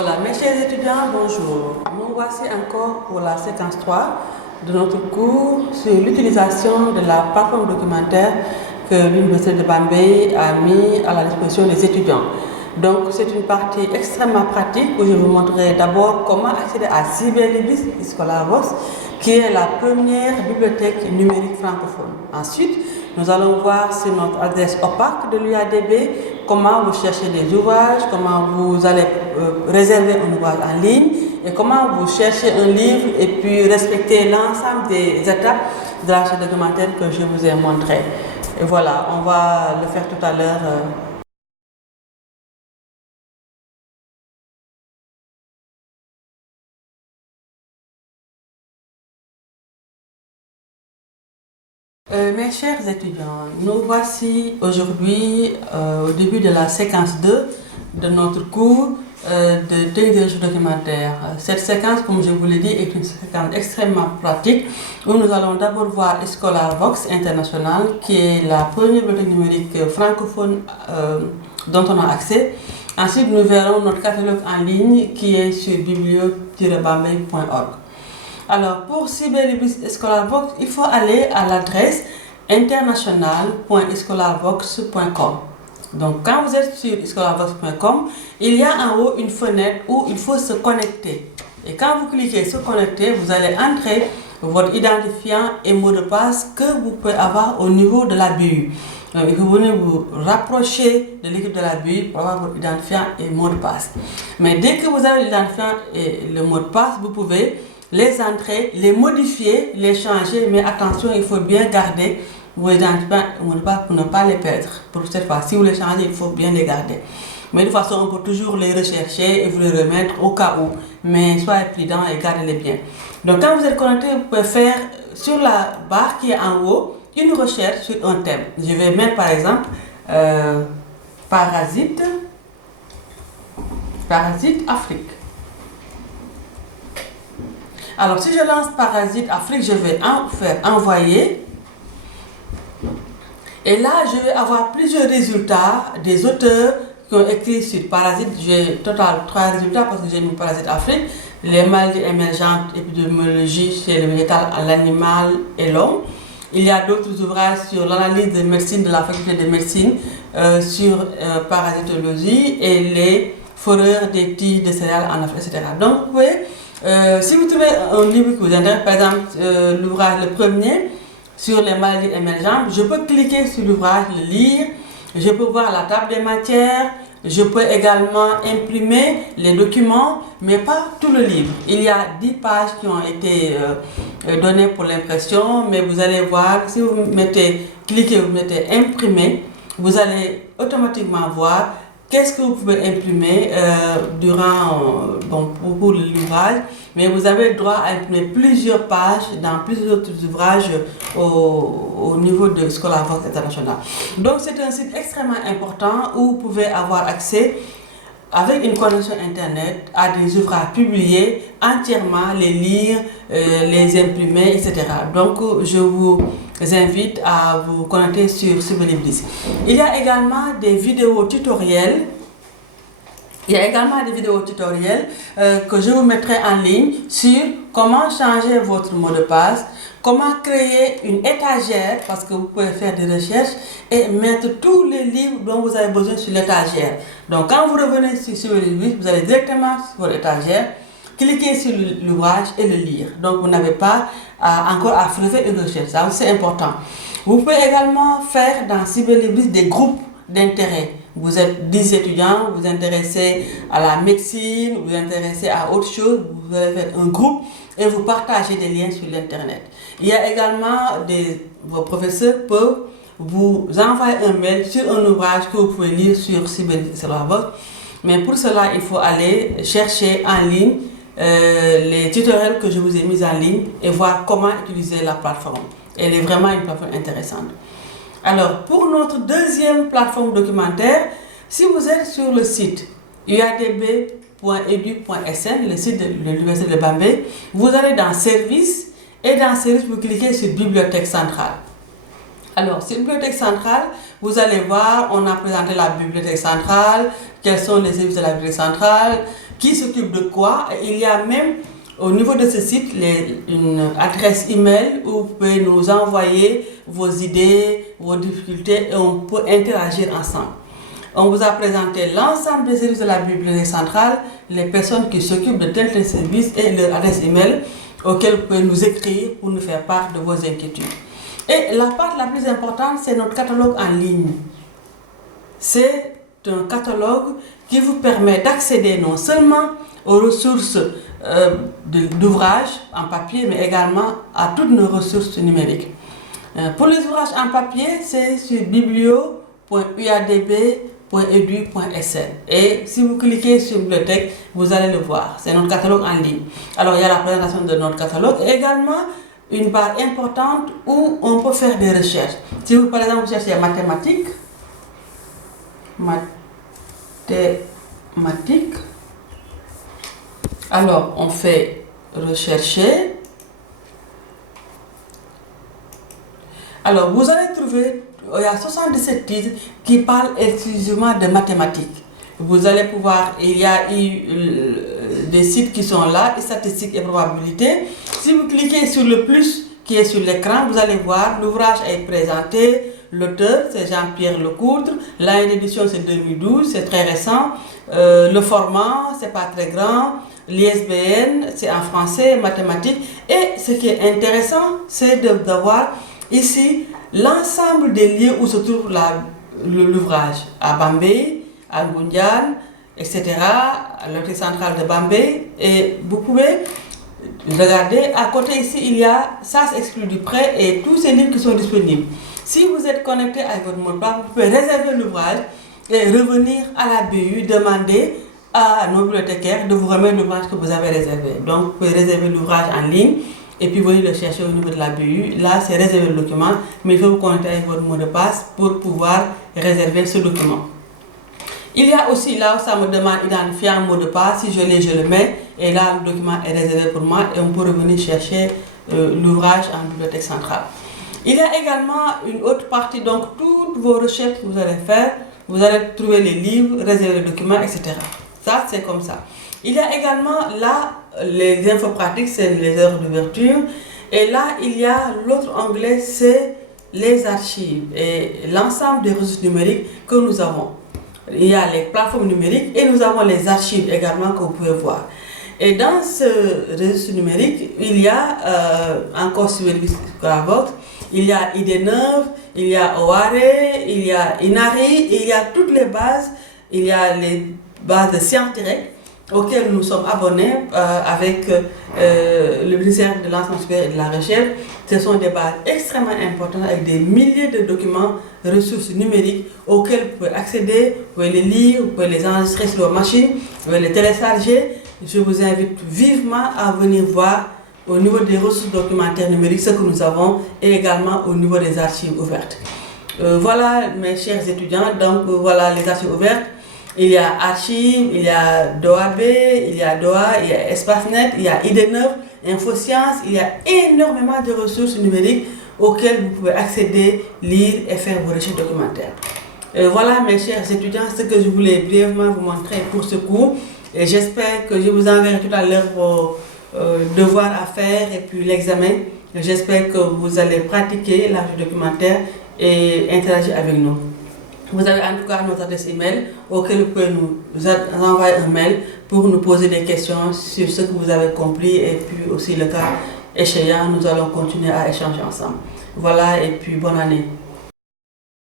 Voilà, mes chers étudiants, bonjour. Nous voici encore pour la séquence 3 de notre cours sur l'utilisation de la plateforme documentaire que l'Université de Bambey a mis à la disposition des étudiants. Donc, c'est une partie extrêmement pratique où je vous montrerai d'abord comment accéder à Cyberlibris Scholarvox, qui est la première bibliothèque numérique francophone. Ensuite, nous allons voir sur notre adresse opaque de l'UADB comment vous cherchez des ouvrages, comment vous allez réserver un ouvrage en ligne et comment vous cherchez un livre et puis respecter l'ensemble des étapes de la recherche documentaire que je vous ai montré. Et voilà, on va le faire tout à l'heure. Mes chers étudiants, nous voici aujourd'hui au début de la séquence 2 de notre cours de technique de recherche documentaire. Cette séquence, comme je vous l'ai dit, est une séquence extrêmement pratique où nous allons d'abord voir Scholarvox International, qui est la première bibliothèque numérique francophone dont on a accès. Ensuite, nous verrons notre catalogue en ligne qui est sur biblio-bambey.org. Alors, pour Cyberlibris Scholarvox, il faut aller à l'adresse international.scholarvox.com. Donc, quand vous êtes sur scholarvox.com, il y a en haut une fenêtre où il faut se connecter. Et quand vous cliquez sur connecter, vous allez entrer votre identifiant et mot de passe que vous pouvez avoir au niveau de la BU. Donc, il faut venir vous rapprocher de l'équipe de la BU pour avoir votre identifiant et mot de passe. Mais dès que vous avez l'identifiant et le mot de passe, vous pouvez les entrer, les modifier, les changer, mais attention, il faut bien garder vos identifiants et mot de passe pour ne pas les perdre. Pour cette fois, si vous les changez, il faut bien les garder. Mais de toute façon, on peut toujours les rechercher et vous les remettre au cas où. Mais soyez prudents et gardez-les bien. Donc, quand vous êtes connecté, vous pouvez faire sur la barre qui est en haut une recherche sur un thème. Je vais mettre par exemple Parasite Afrique. Alors, si je lance Parasite Afrique, je vais faire envoyer. Et là, je vais avoir plusieurs résultats des auteurs qui ont écrit sur Parasite. J'ai total 3 résultats parce que j'ai mis Parasite Afrique, les maladies émergentes, épidémiologie chez le végétal, l'animal et l'homme. Il y a d'autres ouvrages sur l'analyse de médecine de la faculté de médecine, sur parasitologie et les foreurs des tiges de céréales en Afrique, etc. Donc, vous pouvez. Si vous trouvez un livre qui vous intéresse, par exemple l'ouvrage le premier sur les maladies émergentes, je peux cliquer sur l'ouvrage, le lire, je peux voir la table des matières, je peux également imprimer les documents, mais pas tout le livre. Il y a 10 pages qui ont été données pour l'impression, mais vous allez voir, si vous cliquez, vous mettez imprimer, vous allez automatiquement voir qu'est-ce que vous pouvez imprimer pour l'ouvrage, mais vous avez le droit à imprimer plusieurs pages dans plusieurs autres ouvrages au niveau de Scholarvox International. Donc c'est un site extrêmement important où vous pouvez avoir accès avec une connexion internet à des ouvrages publiés entièrement, les lire, les imprimer, etc. Donc je vous invite à vous connecter sur Cyberlibris. Il y a également des vidéos tutoriels. Que je vous mettrai en ligne sur comment changer votre mot de passe, comment créer une étagère, parce que vous pouvez faire des recherches et mettre tous les livres dont vous avez besoin sur l'étagère. Donc quand vous revenez sur Cyberlibris, vous allez directement sur votre étagère, cliquez sur l'ouvrage et le lire. Donc vous n'avez pas encore à faire une recherche, ça c'est important. Vous pouvez également faire dans Cyberlibris des groupes d'intérêt. Vous êtes 10 étudiants, vous vous intéressez à la médecine, vous vous intéressez à autre chose, vous allez faire un groupe et vous partagez des liens sur l'internet. Il y a également vos professeurs peuvent vous envoyer un mail sur un ouvrage que vous pouvez lire sur Cyberlibris. Mais pour cela, il faut aller chercher en ligne les tutoriels que je vous ai mis en ligne et voir comment utiliser la plateforme. Elle est vraiment une plateforme intéressante. Alors, pour notre deuxième plateforme documentaire, si vous êtes sur le site uadb.edu.sn, le site de l'Université de Bambey, vous allez dans Services et dans Services, vous cliquez sur Bibliothèque centrale. Alors, sur Bibliothèque centrale, vous allez voir, on a présenté la Bibliothèque centrale, quels sont les services de la Bibliothèque centrale, qui s'occupe de quoi. Il y a même au niveau de ce site une adresse email où vous pouvez nous envoyer vos idées, vos difficultés et on peut interagir ensemble. On vous a présenté l'ensemble des services de la Bibliothèque centrale, les personnes qui s'occupent de tel service et leur adresse email auquel vous pouvez nous écrire pour nous faire part de vos inquiétudes. Et la part la plus importante, c'est notre catalogue en ligne. C'est un catalogue qui vous permet d'accéder non seulement aux ressources d'ouvrages en papier, mais également à toutes nos ressources numériques. Pour les ouvrages en papier, c'est sur biblio.uadb.edu.sn. Et si vous cliquez sur bibliothèque, vous allez le voir. C'est notre catalogue en ligne. Alors, il y a la présentation de notre catalogue et également une barre importante où on peut faire des recherches. Si vous, par exemple, vous cherchez mathématiques, alors on fait rechercher. Alors, vous allez trouver, il y a 77 titres qui parlent exclusivement de mathématiques. Vous allez pouvoir, il y a des sites qui sont là, statistiques et probabilités. Si vous cliquez sur le plus qui est sur l'écran, vous allez voir, l'ouvrage est présenté, l'auteur c'est Jean-Pierre Lecoudre, l'année d'édition c'est 2012, c'est très récent, le format c'est pas très grand, l'ISBN c'est en français, mathématiques, et ce qui est intéressant c'est d'avoir ici l'ensemble des lieux où se trouve l'ouvrage, à Bambey, à Ngoundiane, etc., à la Bibliothèque centrale de Bambey, et vous pouvez regardez, à côté ici, il y a SAS exclu du prêt et tous ces livres qui sont disponibles. Si vous êtes connecté avec votre mot de passe, vous pouvez réserver l'ouvrage et revenir à la BU, demander à nos bibliothécaires de vous remettre l'ouvrage que vous avez réservé. Donc, vous pouvez réserver l'ouvrage en ligne et puis venir le chercher au niveau de la BU. Là, c'est réserver le document, mais il faut vous connecter avec votre mot de passe pour pouvoir réserver ce document. Il y a aussi là où ça me demande d'identifier un mot de passe, si je l'ai, je le mets, et là le document est réservé pour moi et on peut revenir chercher l'ouvrage en bibliothèque centrale. Il y a également une autre partie, donc toutes vos recherches que vous allez faire, vous allez trouver les livres, réserver les documents, etc. Ça, c'est comme ça. Il y a également là, les infos pratiques, c'est les heures d'ouverture, et là, il y a l'autre onglet, c'est les archives et l'ensemble des ressources numériques que nous avons. Il y a les plateformes numériques et nous avons les archives également que vous pouvez voir. Et dans ce registre numérique, il y a encore sur Scalavox, il y a ID9, il y a OARE, il y a INARI, il y a toutes les bases, il y a les bases de Sciences Directes auxquelles nous sommes abonnés avec le ministère de l'Enseignement supérieur et de la Recherche. Ce sont des bases extrêmement importantes avec des milliers de documents, ressources numériques auxquelles vous pouvez accéder, vous pouvez les lire, vous pouvez les enregistrer sur votre machine, vous pouvez les télécharger. Je vous invite vivement à venir voir au niveau des ressources documentaires numériques ce que nous avons et également au niveau des archives ouvertes. Voilà mes chers étudiants, donc voilà les archives ouvertes. Il y a Archives, il y a DOAB, il y a DOA, il y a EspaceNet, il y a ID9, InfoSciences, il y a énormément de ressources numériques auxquelles vous pouvez accéder, lire et faire vos recherches documentaires. Voilà mes chers étudiants, ce que je voulais brièvement vous montrer pour ce cours. Et j'espère que je vous enverrai tout à l'heure vos devoirs à faire et puis l'examen. J'espère que vous allez pratiquer la recherche documentaire et interagir avec nous. Vous avez en tout cas notre adresse email auquel vous pouvez nous envoyer un mail pour nous poser des questions sur ce que vous avez compris et puis aussi le cas échéant, nous allons continuer à échanger ensemble. Voilà et puis bonne année.